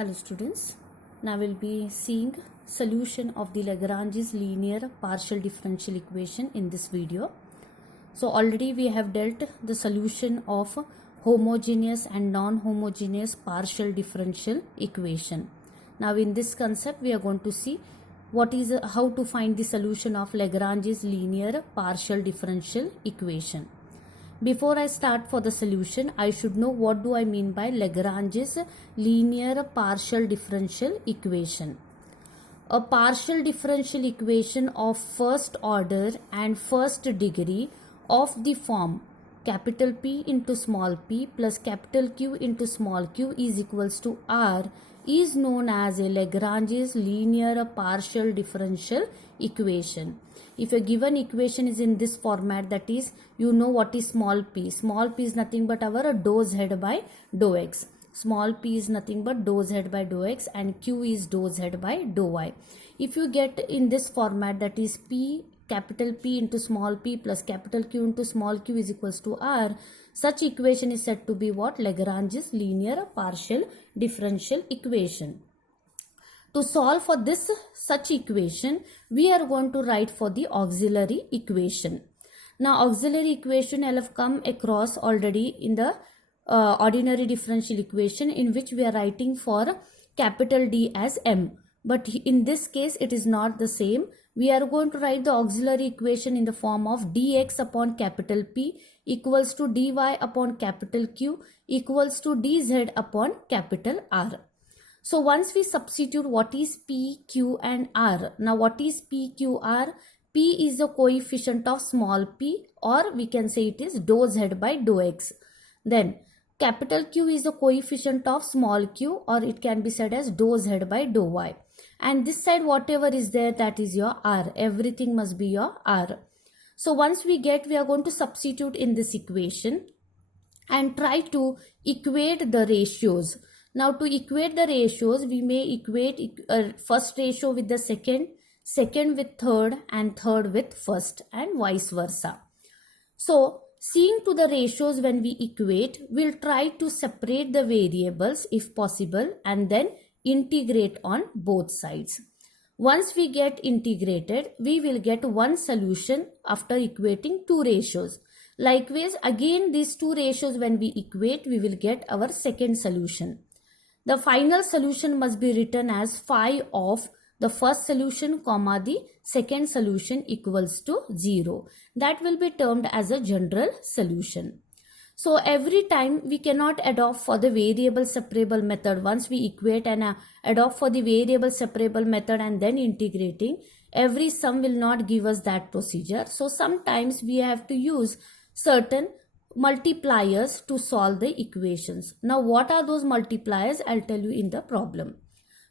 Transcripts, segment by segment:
Hello students, now we'll be seeing solution of the Lagrange's linear partial differential equation in this video. So already we have dealt the solution of homogeneous and non-homogeneous partial differential equation. Now in this concept we are going to see how to find the solution of Lagrange's linear partial differential equation. Before I start for the solution, I should know what do I mean by Lagrange's linear partial differential equation. A partial differential equation of first order and first degree of the form capital P into small p plus capital Q into small q is equals to R is known as a Lagrange's linear partial differential equation. If a given equation is in this format, that is, you know what is small p. Small p is nothing but our dou z by dou x. Small p is nothing but dou z by dou x and q is dou z by dou y. If you get in this format, that is p capital P into small p plus capital Q into small q is equals to R, such equation is said to be what? Lagrange's linear partial differential equation. To solve for this such equation, we are going to write for the auxiliary equation. Now auxiliary equation I have come across already in the ordinary differential equation, in which we are writing for capital D as M. But in this case it is not the same. We are going to write the auxiliary equation in the form of dx upon capital P equals to dy upon capital Q equals to dz upon capital R. So once we substitute what is P, Q and R. Now what is P, Q, R? P is the coefficient of small p, or we can say it is dou z by dou x. Then capital Q is the coefficient of small q, or it can be said as dou z by dou y. And this side whatever is there, that is your R. Everything must be your R. So once we are going to substitute in this equation and try to equate the ratios. Now to equate the ratios, we may equate first ratio with the second, second with third and third with first and vice versa. So seeing to the ratios when we equate, we'll try to separate the variables if possible and then integrate on both sides. Once we get integrated, we will get one solution after equating two ratios. Likewise, again these two ratios when we equate, we will get our second solution. The final solution must be written as phi of the first solution comma the second solution equals to 0. That will be termed as a general solution. So every time we cannot adopt for the variable separable method. Once we equate and adopt for the variable separable method and then integrating, every sum will not give us that procedure. So sometimes we have to use certain multipliers to solve the equations. Now what are those multipliers? I'll tell you in the problem.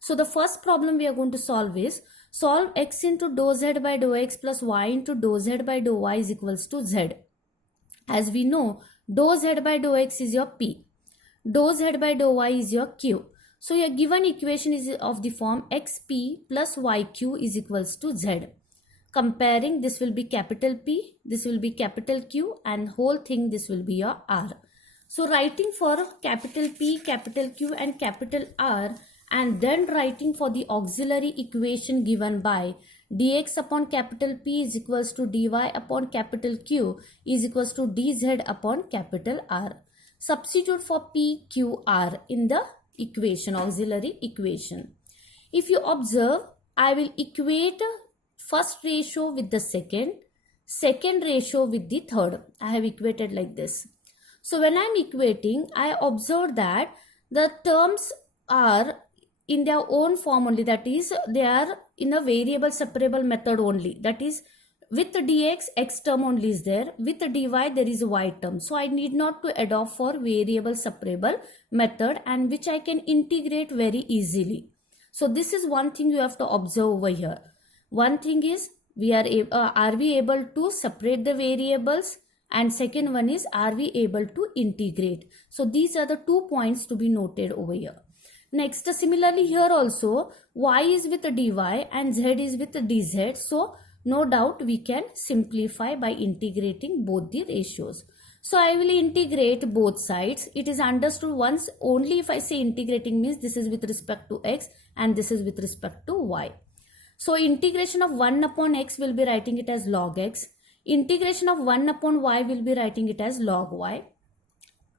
So the first problem we are going to solve is solve x into dou z by dou x plus y into dou z by dou y is equals to z. As we know, dou z by dou x is your p, dou z by dou y is your q. So your given equation is of the form xp plus yq is equals to z. Comparing, this will be capital P, this will be capital Q, and whole thing this will be your R. So writing for capital P, capital Q and capital R, and then writing for the auxiliary equation given by dx upon capital P is equals to dy upon capital Q is equals to dz upon capital R. Substitute for P, Q, R in the equation, auxiliary equation. If you observe, I will equate first ratio with the second, second ratio with the third. I have equated like this. So when I am equating, I observe that the terms are in their own form only, that is they are in a variable separable method only, that is with the dx x term only is there, with the dy there is a y term. So I need not to adopt for variable separable method, and which I can integrate very easily. So this is one thing you have to observe over here. One thing is are we able to separate the variables, and second one is are we able to integrate. So these are the 2 points to be noted over here. Next, similarly here also y is with the dy and z is with the dz. So no doubt we can simplify by integrating both the ratios. So I will integrate both sides. It is understood once only if I say integrating means this is with respect to x and this is with respect to y. So integration of 1 upon x will be writing it as log x. Integration of 1 upon y will be writing it as log y.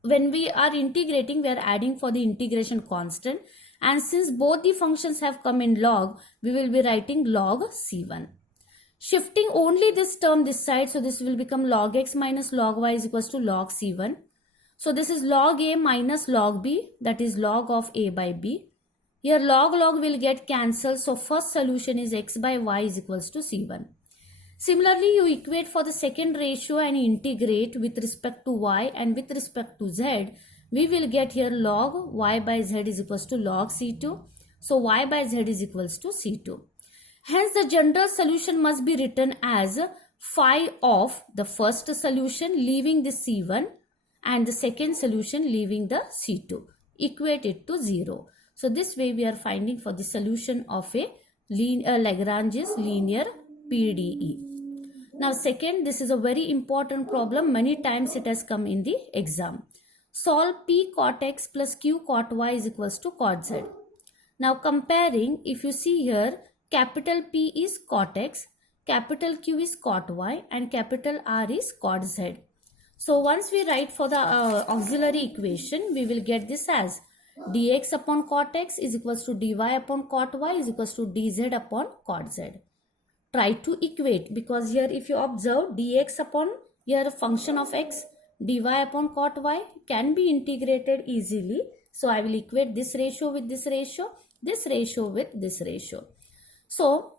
When we are integrating, we are adding for the integration constant. And since both the functions have come in log, we will be writing log c1. Shifting only this term this side, so this will become log x minus log y is equals to log c1. So this is log a minus log b, that is log of a by b. Here log will get cancelled, so first solution is x by y is equals to c1. Similarly, you equate for the second ratio and integrate with respect to y and with respect to z. We will get here log y by z is equals to log c2. So y by z is equals to c2. Hence, the general solution must be written as phi of the first solution leaving the c1 and the second solution leaving the c2. Equate it to 0. So this way we are finding for the solution of a Lagrange's linear PDE. Now second, this is a very important problem. Many times it has come in the exam. Solve p cot x plus q cot y is equals to cot z. Now comparing, if you see here, capital P is cot x, capital Q is cot y, and capital R is cot z. So once we write for the auxiliary equation, we will get this as dx upon cot x is equals to dy upon cot y is equals to dz upon cot z. Try to equate, because here if you observe dx upon here function of x, dy upon cot y can be integrated easily. So I will equate this ratio with this ratio with this ratio. So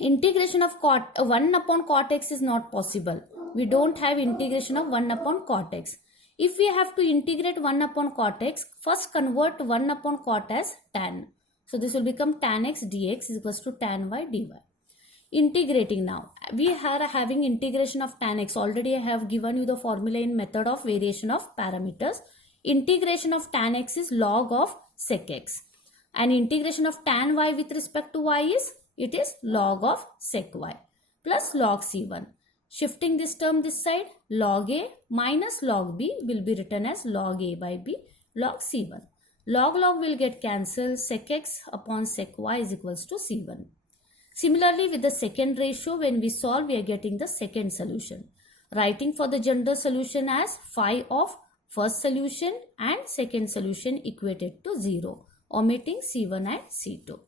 integration of 1 upon cot x is not possible. We don't have integration of 1 upon cot x. If we have to integrate 1 upon cot x, first convert 1 upon cot as tan. So this will become tan x dx is equals to tan y dy. Integrating now, we are having integration of tan x. Already I have given you the formula in method of variation of parameters. Integration of tan x is log of sec x. And integration of tan y with respect to y is, it is log of sec y plus log c1. Shifting this term this side, log a minus log b will be written as log a by b log c1. Log will get cancelled, sec x upon sec y is equals to c1. Similarly, with the second ratio, when we solve, we are getting the second solution. Writing for the general solution as phi of first solution and second solution equated to 0. Omitting C1 and C2.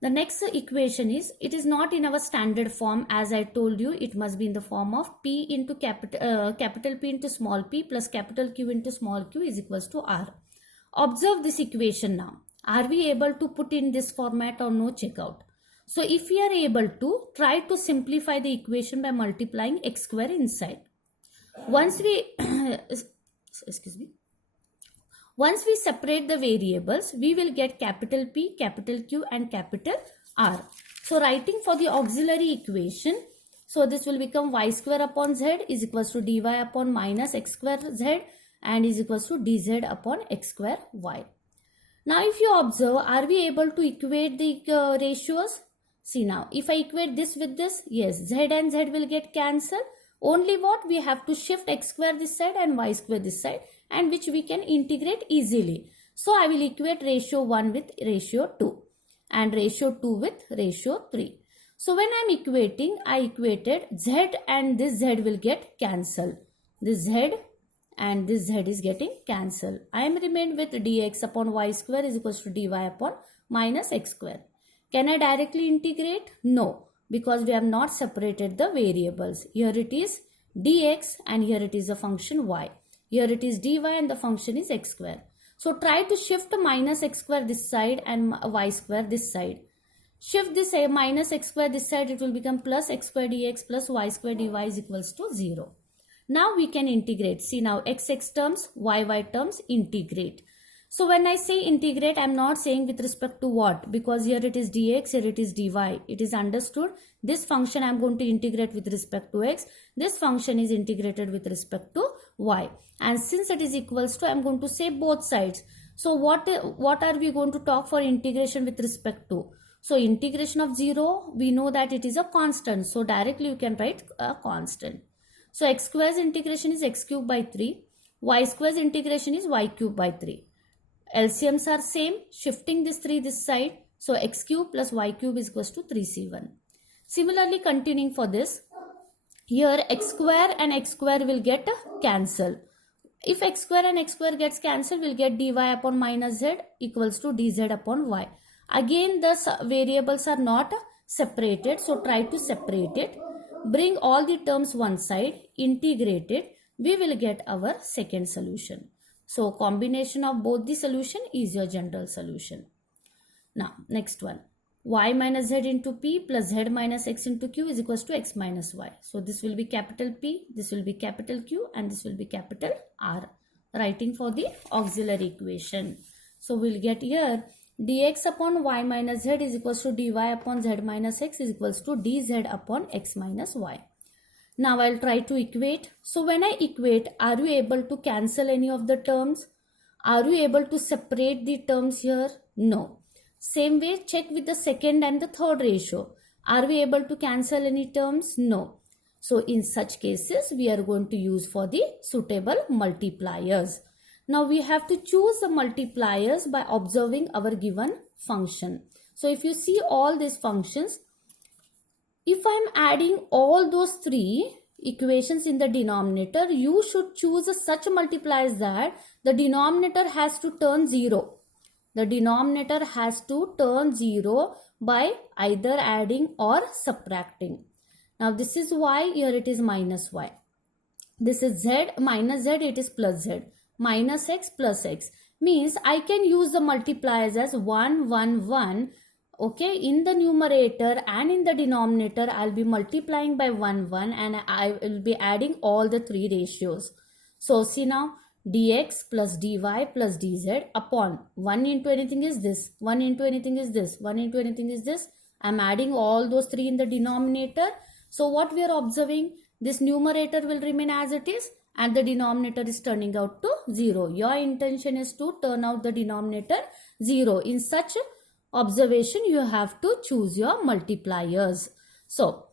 The next equation is, it is not in our standard form. As I told you, it must be in the form of P into capital P into small p plus capital Q into small q is equals to R. Observe this equation now. Are we able to put in this format or no? Check out. So if we are able to, try to simplify the equation by multiplying x square inside. Once we, Once we separate the variables, we will get capital P, capital Q and capital R. So writing for the auxiliary equation, so this will become y square upon z is equals to dy upon minus x square z and is equals to dz upon x square y. Now if you observe, are we able to equate the ratios? See now, if I equate this with this, yes, z and z will get cancelled. Only what we have to shift x square this side and y square this side, and which we can integrate easily. So I will equate ratio 1 with ratio 2 and ratio 2 with ratio 3. So when I am equating, I equated z and this z will get cancelled. This z and this z is getting cancelled. I am remained with dx upon y square is equals to dy upon minus x square. Can I directly integrate? No, because we have not separated the variables. Here it is dx and here it is a function y. Here it is dy and the function is x square. So try to shift minus x square this side and y square this side. Shift this minus x square this side, it will become plus x square dx plus y square dy is equals to 0. Now we can integrate. See now x terms, y terms, integrate. So when I say integrate, I am not saying with respect to what, because here it is dx, here it is dy. It is understood. This function I am going to integrate with respect to x. This function is integrated with respect to y. And since it is equals to, I am going to say both sides. So what are we going to talk for integration with respect to? So integration of 0, we know that it is a constant. So directly you can write a constant. So x square's integration is x cube by 3. Y square's integration is y cube by 3. LCMs are same, shifting this 3 this side. So x cube plus y cube is equals to 3c1. Similarly, continuing for this, here x square and x square will get cancelled. If x square and x square gets cancelled, we'll get dy upon minus z equals to dz upon y. Again, the variables are not separated, so try to separate it. Bring all the terms one side, integrate it. We will get our second solution. So combination of both the solution is your general solution. Now, next one. Y minus z into p plus z minus x into q is equals to x minus y. So this will be capital P, this will be capital Q, and this will be capital R. Writing for the auxiliary equation. So we'll get here dx upon y minus z is equals to dy upon z minus x is equals to dz upon x minus y. Now I'll try to equate. So when I equate, are you able to cancel any of the terms? Are you able to separate the terms here? No. Same way, check with the second and the third ratio. Are we able to cancel any terms? No. So in such cases, we are going to use for the suitable multipliers. Now we have to choose the multipliers by observing our given function. So if you see all these functions, if I'm adding all those three equations in the denominator, you should choose such multipliers that the denominator has to turn 0. The denominator has to turn 0 by either adding or subtracting. Now this is y, here it is minus y. This is z, minus z, it is plus z. Minus x plus x. Means I can use the multipliers as 1, 1, 1. Okay, in the numerator and in the denominator, I'll be multiplying by 1, 1 and I will be adding all the three ratios. So see now, dx plus dy plus dz upon 1 into anything is this, 1 into anything is this, 1 into anything is this. I'm adding all those three in the denominator. So what we are observing, this numerator will remain as it is and the denominator is turning out to 0. Your intention is to turn out the denominator 0. In such observation, you have to choose your multipliers. So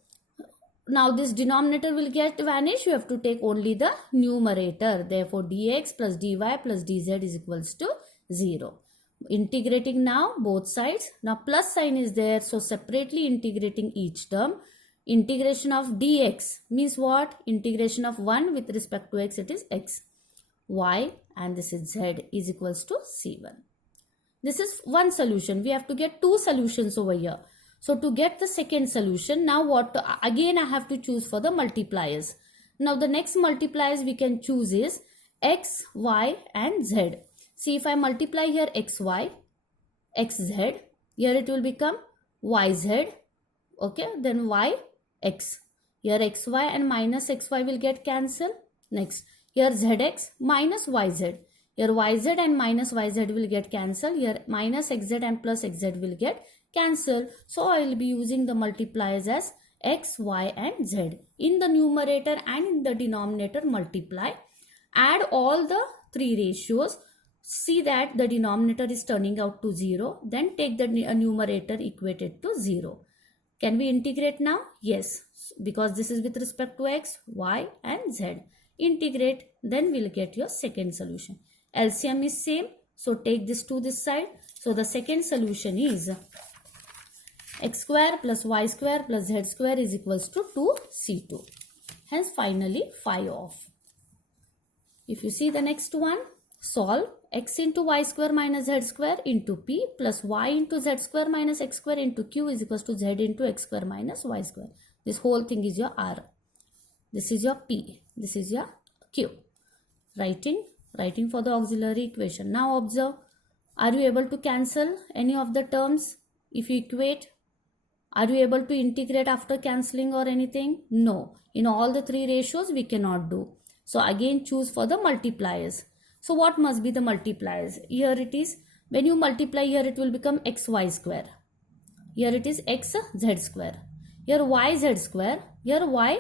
now this denominator will get vanished. You have to take only the numerator. Therefore, dx plus dy plus dz is equals to 0. Integrating now both sides. Now plus sign is there. So separately integrating each term. Integration of dx means what? Integration of 1 with respect to x, it is x. Y and this is z is equals to c1. This is one solution. We have to get two solutions over here. So to get the second solution, now what? Again, I have to choose for the multipliers. Now the next multipliers we can choose is x, y and z. See, if I multiply here xy, xz, here it will become yz, okay, then yx. Here xy and minus xy will get cancelled. Next, here zx minus yz. Here yz and minus yz will get cancelled. Here minus xz and plus xz will get cancel. So I will be using the multipliers as x, y and z. In the numerator and in the denominator multiply. Add all the three ratios. See that the denominator is turning out to 0. Then take the numerator equated to 0. Can we integrate now? Yes. Because this is with respect to x, y and z. Integrate. Then we'll get your second solution. LCM is same. So take this to this side. So the second solution is x square plus y square plus z square is equals to 2c2. Hence finally phi off. If you see the next one, solve x into y square minus z square into p plus y into z square minus x square into q is equals to z into x square minus y square. This whole thing is your r. This is your p. This is your q. Writing for the auxiliary equation. Now observe, are you able to cancel any of the terms? If you equate, are you able to integrate after cancelling or anything? No. In all the three ratios, we cannot do. So again, choose for the multipliers. So what must be the multipliers? Here it is. When you multiply here, it will become xy square. Here it is xz square. Here yz square. Here y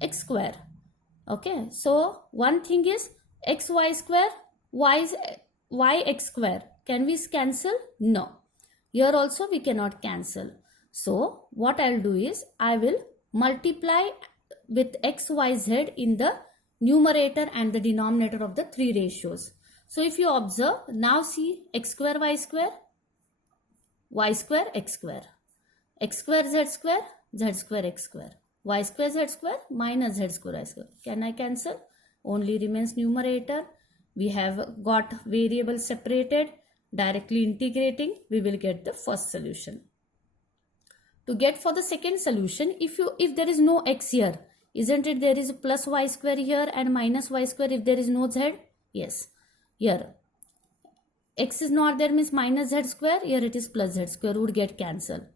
x square. Okay. So one thing is xy square, y x square. Can we cancel? No. Here also we cannot cancel. So what I'll do is I will multiply with x, y, z in the numerator and the denominator of the three ratios. So if you observe, now see x square, y square, x square, x square, z square, x square, y square, z square, minus z square, y square. Can I cancel? Only remains numerator. We have got variables separated. Directly integrating, we will get the first solution. To get for the second solution, if there is no x here, isn't it there is a plus y square here and minus y square if there is no z? Yes. Here x is not there means minus z square, here it is plus z square, would get cancelled.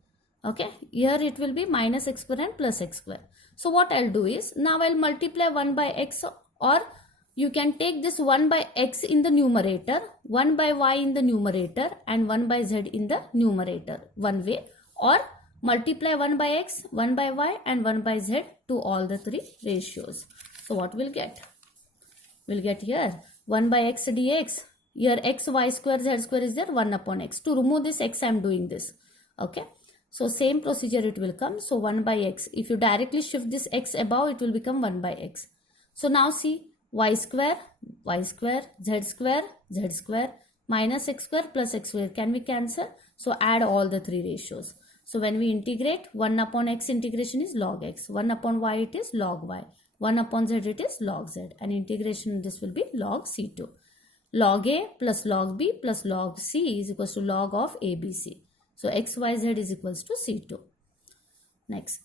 Okay, here it will be minus x square and plus x square. So what I'll do is, now I'll multiply 1 by x, or you can take this 1 by x in the numerator, 1 by y in the numerator and 1 by z in the numerator, one way, or multiply 1 by x, 1 by y and 1 by z to all the three ratios. So what we'll get? We'll get here 1 by x dx. Here x, y square, z square is there, 1 upon x. To remove this x, I am doing this. Okay. So same procedure it will come. So 1 by x. If you directly shift this x above, it will become 1 by x. So now see y square, z square, minus x square plus x square. Can we cancel? So add all the three ratios. So when we integrate, 1 upon x integration is log x. 1 upon y it is log y. 1 upon z it is log z. And integration this will be log c2. Log a plus log b plus log c is equals to log of abc. So xyz is equals to c2. Next,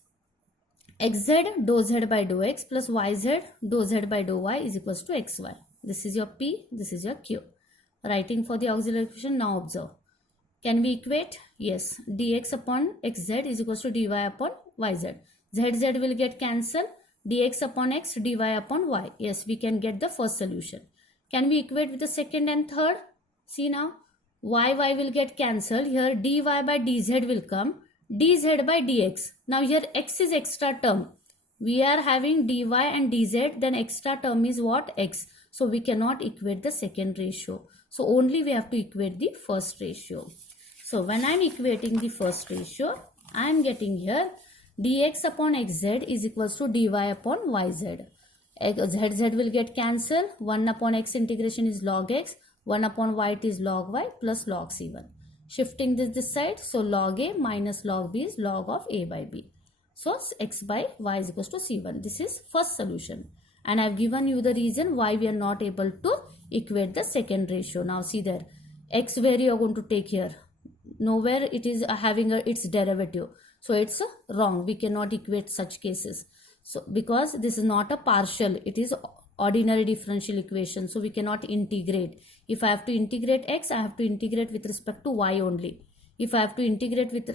xz dou z by dou x plus yz dou z by dou y is equals to xy. This is your p, this is your q. Writing for the auxiliary equation, now observe. Can we equate? Yes. dx upon xz is equals to dy upon yz. zz will get cancelled. dx upon x, dy upon y. Yes, we can get the first solution. Can we equate with the second and third? See now, y will get cancelled. Here dy by dz will come. dz by dx. Now here x is extra term. We are having dy and dz, then extra term is what? X. So we cannot equate the second ratio. So only we have to equate the first ratio. So when I am equating the first ratio, I am getting here dx upon xz is equals to dy upon yz. zz will get cancelled. 1 upon x integration is log x. 1 upon y it is log y plus log c1. Shifting this side, so log a minus log b is log of a by b. So x by y is equals to c1. This is first solution. And I have given you the reason why we are not able to equate the second ratio. Now see there, x where you are going to take here. Nowhere it is having its derivative. So it's wrong. We cannot equate such cases. So because this is not a partial, it is ordinary differential equation. So we cannot integrate. If I have to integrate x, I have to integrate with respect to y only. If I have to integrate with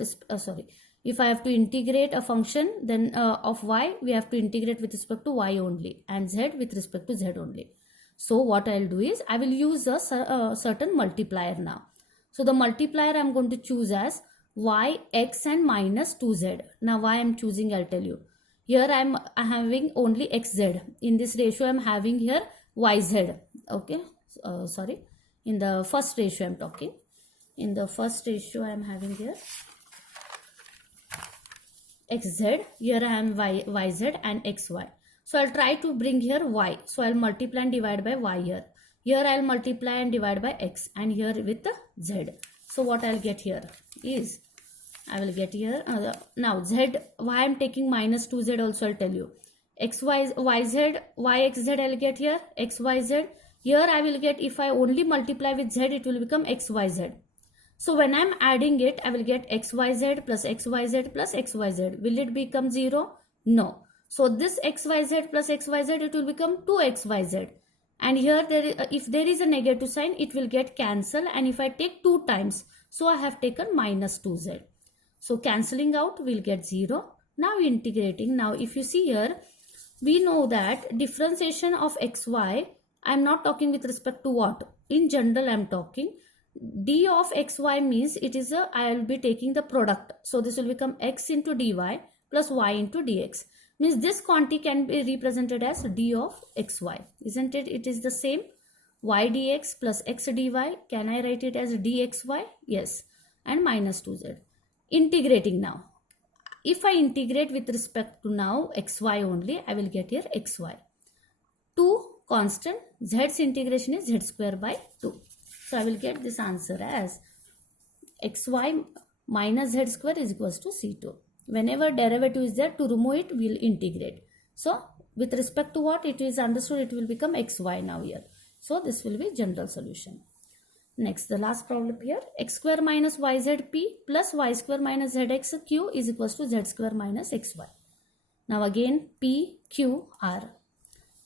if I have to integrate a function then of y, we have to integrate with respect to y only, and z with respect to z only. So what I will do is, I will use a certain multiplier now. So the multiplier I am going to choose as y, x and minus 2z. Now why I am choosing, I'll tell you. Here I am having only xz. In this ratio I am having here yz. Okay. In the first ratio I am talking. In the first ratio I am having here xz. Here I am yz and xy. So I'll try to bring here y. So I'll multiply and divide by y here. Here I'll multiply and divide by x, and here with the z. So what I'll get here is, I will get here now z. Why I'm taking minus 2z also I'll tell you. Xy, yz, yxz I'll get here, xyz. Here I will get, if I only multiply with z, it will become xyz. So when I'm adding it, I will get xyz plus xyz plus xyz. Will it become 0? No. So this xyz plus xyz, it will become 2xyz. And here if there is a negative sign, it will get cancelled. And if I take 2 times, so I have taken minus 2z. So cancelling out, we'll get 0. Now integrating. Now if you see here, we know that differentiation of xy, I am not talking with respect to what? In general I am talking. D of xy means it is I will be taking the product. So this will become x into dy plus y into dx. Means this quantity can be represented as d of xy. Isn't it? It is the same. Y dx plus x dy. Can I write it as dxy? Yes. And minus 2z. Integrating now. If I integrate with respect to now xy only, I will get here xy. 2 constant, z's integration is z square by 2. So I will get this answer as xy minus z square is equals to c2. Whenever derivative is there, to remove it, we will integrate. So with respect to what it is understood, it will become xy now here. So this will be general solution. Next, the last problem here, x square minus yzp plus y square minus zxq is equals to z square minus xy. Now again, p, q, r.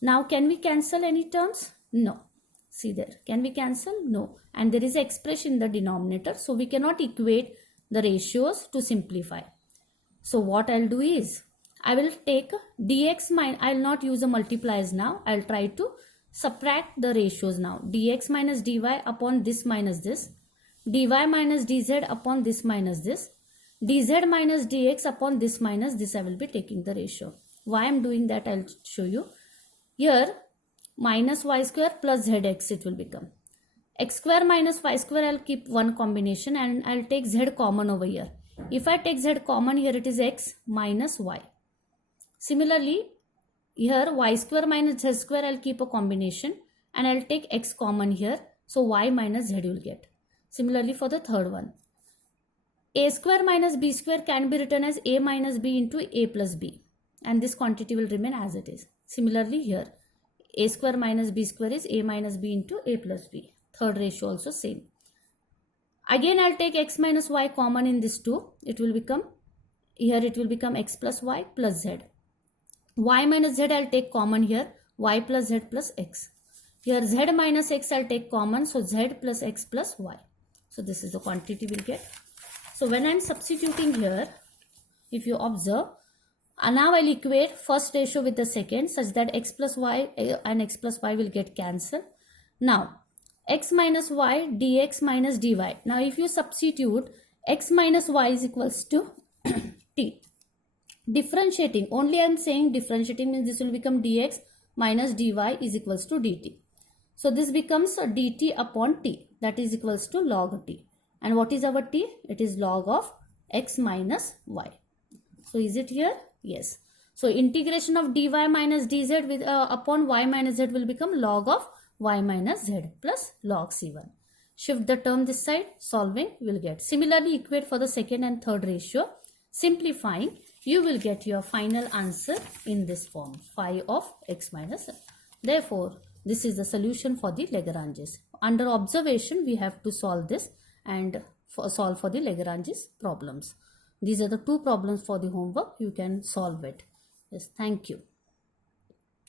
Now can we cancel any terms? No. See there, can we cancel? No. And there is an expression in the denominator, so we cannot equate the ratios to simplify. So what I'll do is, I will take dx minus, I'll not use the multipliers now, I'll try to subtract the ratios now. Dx minus dy upon this minus this, dy minus dz upon this minus this, dz minus dx upon this minus this, I will be taking the ratio. Why I'm doing that, I'll show you. Here minus y square plus zx it will become. X square minus y square, I'll keep one combination and I'll take z common over here. If I take z common here, it is x minus y. Similarly, here y square minus z square, I'll keep a combination and I'll take x common here. So y minus z you will get. Similarly for the third one, a square minus b square can be written as a minus b into a plus b, and this quantity will remain as it is. Similarly here, a square minus b square is a minus b into a plus b. Third ratio also same. Again I'll take x minus y common in this 2. It will become, here it will become x plus y plus z. Y minus z I'll take common here, y plus z plus x. Here z minus x I'll take common, so z plus x plus y. So this is the quantity we'll get. So when I'm substituting here, if you observe, now I'll equate first ratio with the second such that x plus y and x plus y will get cancelled. Now x minus y dx minus dy. Now if you substitute, x minus y is equals to t. Differentiating, only I am saying differentiating means this will become dx minus dy is equals to dt. So this becomes a dt upon t, that is equals to log t. And what is our t? It is log of x minus y. So is it here? Yes. So integration of dy minus dz with upon y minus z will become log of y minus z plus log c1. Shift the term this side, solving will get. Similarly, equate for the second and third ratio. Simplifying, you will get your final answer in this form, phi of x minus z. Therefore, this is the solution for the Lagranges. Under observation, we have to solve this and solve for the Lagrange's problems. These are the two problems for the homework. You can solve it. Yes, thank you.